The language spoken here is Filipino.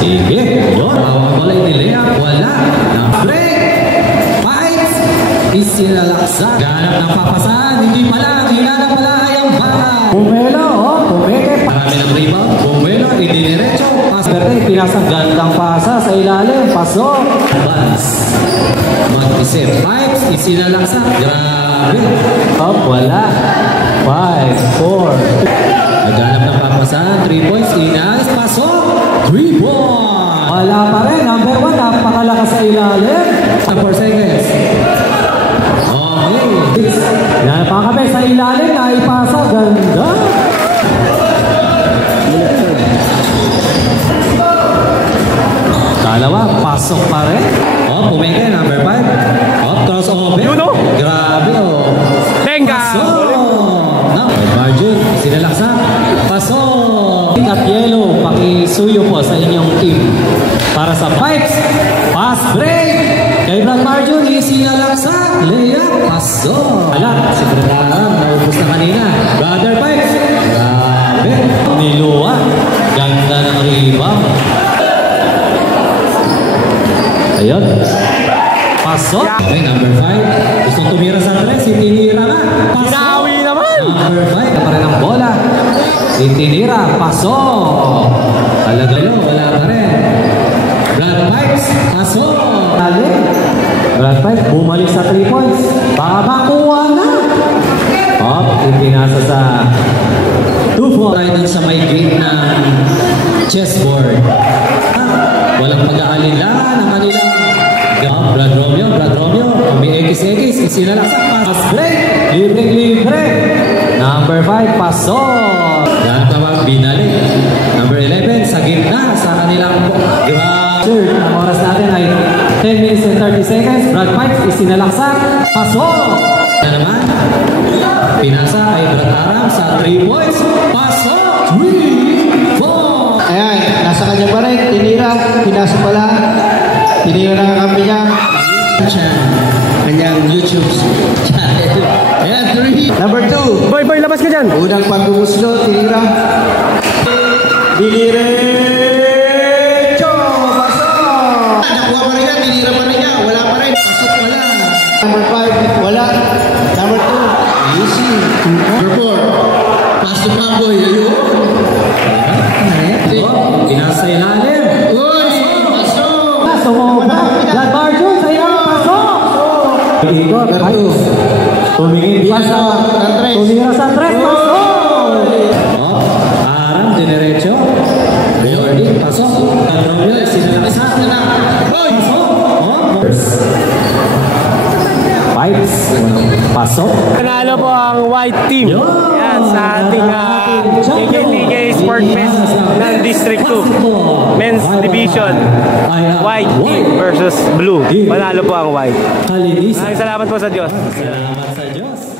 Sige, yun. Mawawala yung nilaya. Wala. Na-break. Fight. Isinalaksa. Ganap ng papasahan. Hindi pala. Hinanap pala ang bala. Pumelo, pumeke. Marami ng rebound. Pumelo, idiniretso. Paswerte, pinasang gandang pasa sa ilalim. Pasok. Advance. Mag-isip. Fight. Isinalaksa. Grabe. Wala. 5, 4. Naghanap ng papasahan. 3 points. Inalis. Pasok. 3 points. Wala pa rin. Number 1. Napakalakas sa ilalim. 4 seconds. Okay. Yan pa kami sa ilalim. Naipasa. Ganda. Dalawa. Pasok pa rin. Pumeke. Number 5. Crossover. Grabe. Tenga. Margin, sinalaksa. Pasok. At yellow, pakisuyo po sa inyong team. Para sa pipes. Pass break. Kay Brad Marjun, isinalaksa. Layup. Pasok. Alat, si Bradaram, naubos na kanina. Brother Pipes. Grabe. Niluwa. Ganda ng rebound. Ayun. Pasok. Okay, number 5. Gusto tumira sa 3. Tinira na. Pasok. Number 5. Pa rin ang bola. Tinira. Pasok. Talaga yun. Wala pa rin. Brad Pipes. Pasok. Brad Pipes. Bumalik sa 3 points. Babakuha na. Pinasa sa 2-4. Tayo dun sa may gate ng chessboard. Walang pag-aalinlangan ang kanilang Brad Romeo. May X. Isinalaksak. Pass break. Libre. Number 5. Pasok. Yan pa binalik. Number 11. Sa gitna. Sa kanilang Sir, ang oras natin ay 10 minutes and 30 seconds. Brad Pipes. Isinalaksak. Pasok. Yan naman. Pinasa ay Brad Aram sa 3 points. Pasok. 3 points. Ayan. Nasa kanya pa rin. Tinira. Pinasa pala. Tinira na ang kampi niya. Kanyang YouTube channel. Ayan, 3. Number 2. Boy, labas ka dyan. Unang pagbumuslo, tinira. Diniretso. Pasok. Nakuha pa rin niya, tinira pa rin niya. Wala pa rin. Pasok wala. Number 5, wala. Number 2, easy. Number 4, pass to Pamboy. Ayun. Pinasa ilalim. Pasok. Brad Marjun sa ilalim. Pasok. Ikot. Tumingin pa sa tumira sa 3. Pasok. Aram, diniretso. Jordi, pasok. Romeo, sinalaksa. Pasok. Pipes. Pasok. Panalo po ang white team. Yan sa ating KKTK Sport Fest ng District 2. Men's Division. White team versus blue. Panalo po ang white. Maraming salamat po sa Diyos. Salamat sa Diyos.